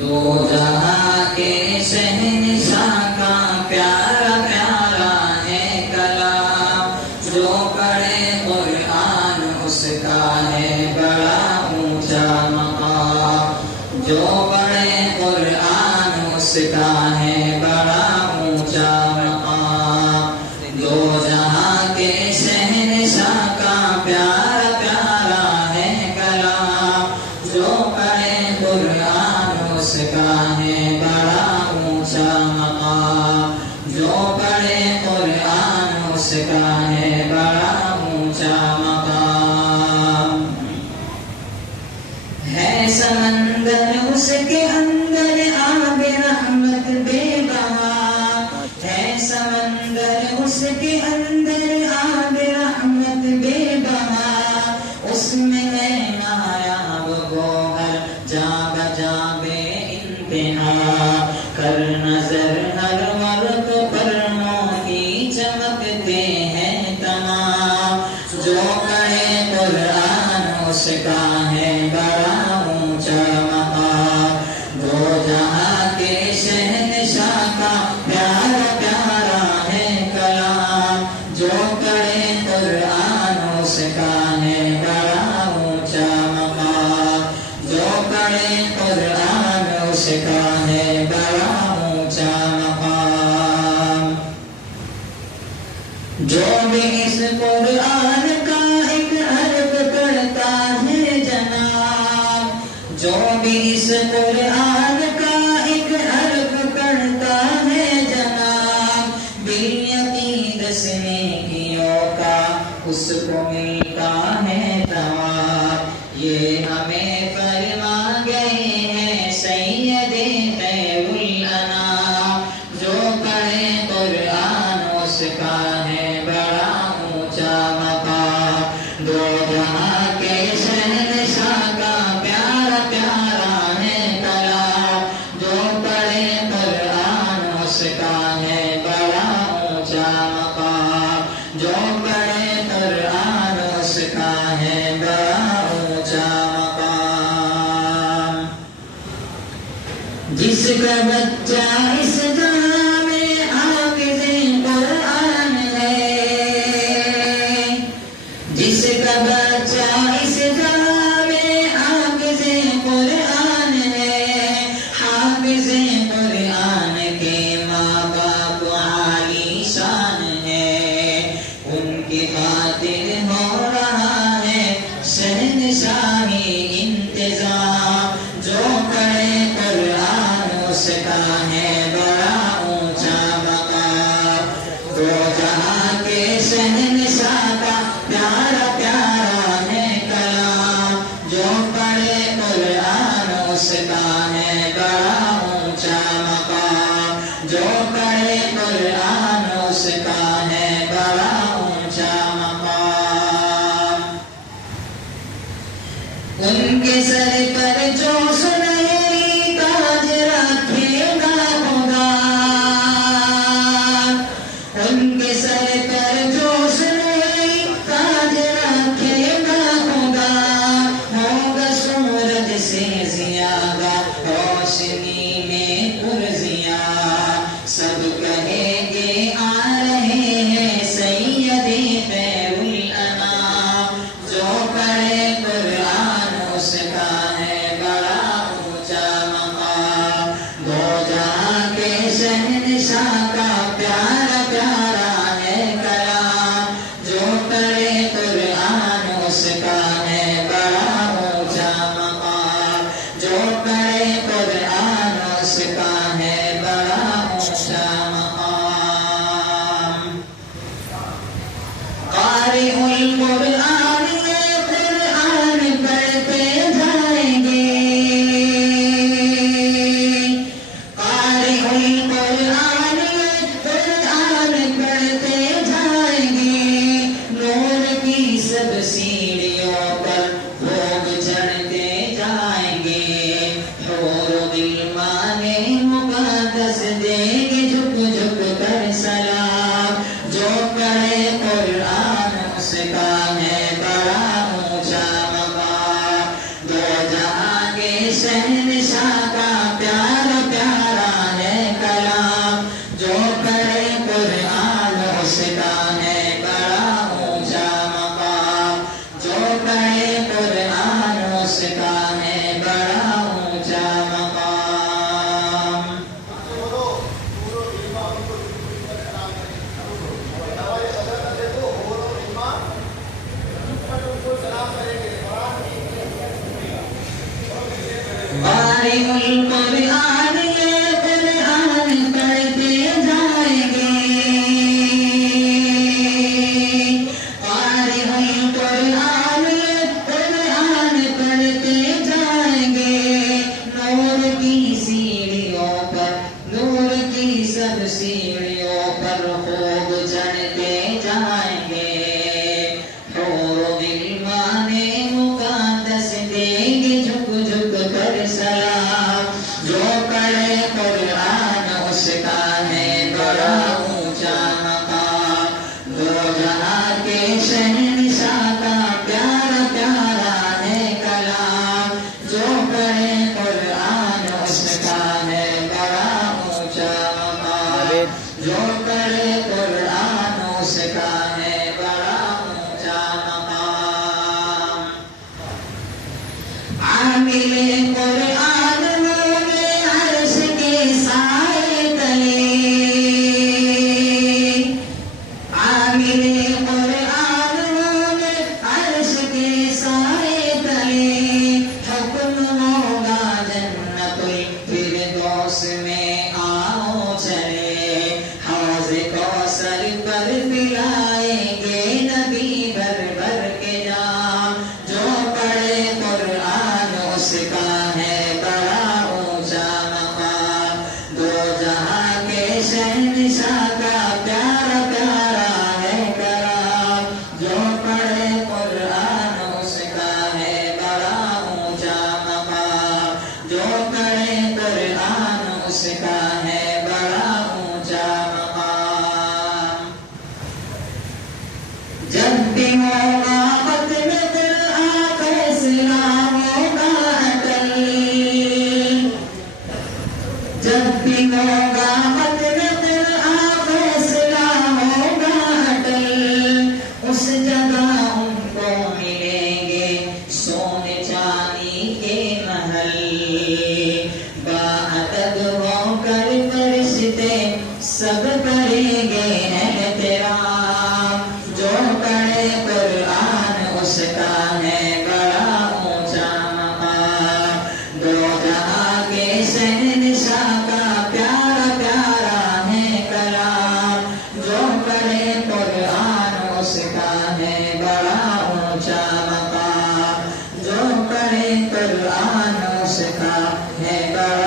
دو جہاں کے شہنشاہ کا پیارا پیارا ہے کلام، جو پڑھے قرآن اس کا ہے بڑا اونچا مقام، جو پڑھے قرآن اس کا ہے بڑا اونچا مقام۔ دو جہاں کے شہنشاہ کا پیارا پیارا ہے کلام، جو پڑھے قرآن اس کا ہے بڑا اونچا مقام، جو پڑھے قرآن اس کا ہے بڑا اونچا مقام۔ ہے سمندر اس کے اندر آب رحمت بے بہا، ہے سمندر اس کے اندر آب رحمت بے بہا، اس میں ہے نایاب گوہر جا بجا بے انتہا، کر نظر ہر ورق پر موتی چمکتے ہیں تمام، جو پڑھے قرآن اس کا ہے بڑا اونچا مقام۔ دو جہاں کے شہنشاہ کا پیارا پیارا ہے کلام، جو پڑھے قرآن اس کا ہے بڑا اونچا مقام، جو پڑھے قرآن اس کا ہے بڑا اونچا مقام۔ جو بھی اس قرآن کا ایک حرف پڑھتا ہے جناب، جو بھی اس قرآن کا ایک حرف پڑھتا ہے جناب، بالیقین 10 نیکیوں کا اس کو ملتا ہے ثواب۔ یہ ہمیں فرما گئے ہیں سید خیر الانام، جو پڑھے قرآن اس کا ہے بڑا اونچا مقام۔ دو جہاں کے شہنشاہ کا پیارا پیارا ہے کلام، جو پڑھے قرآن اس کا ہے بڑا اونچا مقام، جو پڑھے قرآن اس کا ہے بڑا اونچا مقام۔ جس کا بچہ اس جہاں میں حافظ قرآن ہے، جس کا بچہ اس جہاں میں حافظ قرآن ہے، حافظ قرآن کے ماں باپ عالی شان ہے، ان کی خاطر ہو رہا ہے شہنشاہی انتظام، جو پڑھے قرآن اس کا ہے بڑا اونچا مقام۔ دو جہاں کے شہنشاہ کا پیارا پیارا ہے کلام، جو پڑھے قرآن اس کا ہے بڑا اونچا مقام، جو پڑھے قرآن اس کا ہے بڑا اونچا مقام۔ ان کے سر پر جو سنہری تاج رکھے گا خدا، ان کے سر پر جو سنہری تاج رکھے گا خدا، ہوگا سورج سے زیادہ روشنی میں پرزیاں، سب کہیں گے آ رہے ہیں سید خیر الانام، جو پڑھے قرآن اس کا ہے بڑا اونچا مقام۔ دو جہاں کے شہنشاہ کا پیارا پیارا ہے کلام، جو پڑھے قرآن اس کا ہے بڑا اونچا مقام، جو پڑھے قرآن اس کا ہے بڑا اونچا مقام۔ قارئ القرآن یہ قرآن پڑھتے جائیں گے، قارئ القرآن یہ القرآن یہ قرآن پڑھتے جائیں گے قاری القرآن یہ قرآن پڑھتے جائیں گے نور کی سیڑھیوں پر نور کی سب سیڑھیوں پر خوب چڑھتے جائیں گے حور غلمان مقدس دیں گے جھک جھک کر سلام جو پڑھے قرآن اس کا ہے بڑا اونچا مقام دو جہاں کے شہنشاہ کا پیارا پیارا ہے کلام جو پڑھے قرآن اس کا ہے بڑا اونچا مقام جو پڑھے قرآن اس کا ہے بڑا اونچا مقام عامل قرآن نور عرش کے سائے تلے عامل قرآن نور عرش کے سائے تلے حکم ہوگا جنت الفردوس میں آؤ چلے حوض کوثر پر پلائیں گے نبی بھر بھر کے جام جو پڑھے قرآن اس کا ہے بڑا اونچا مقام دو جہاں کے شہنشاہ کا پیارا پیارا ہے کرام جو پڑھے قرآن اس کا ہے بڑا اونچا مقام جو پڑھے قرآن اس کا ہے بڑا اونچا مقام جب بھی ہوگا ختم قرآن فیصلہ ہوگا اٹل جب بھی ہوگا ختم قرآن فیصلہ ہوگا اٹل اس جگہ ان کو ملیں گے سونے چاندی کے محل باعدد ہو کر فرشتے سب کریں گے احترام جو پڑھے قرآن اس کا ہے بڑا اونچا مقام دو جہاں کے شہنشاہ کا پیارا پیارا ہے کلام جو پڑھے قرآن اس کا ہے بڑا اونچا مقام جو پڑھے قرآن اس کا ہے بڑا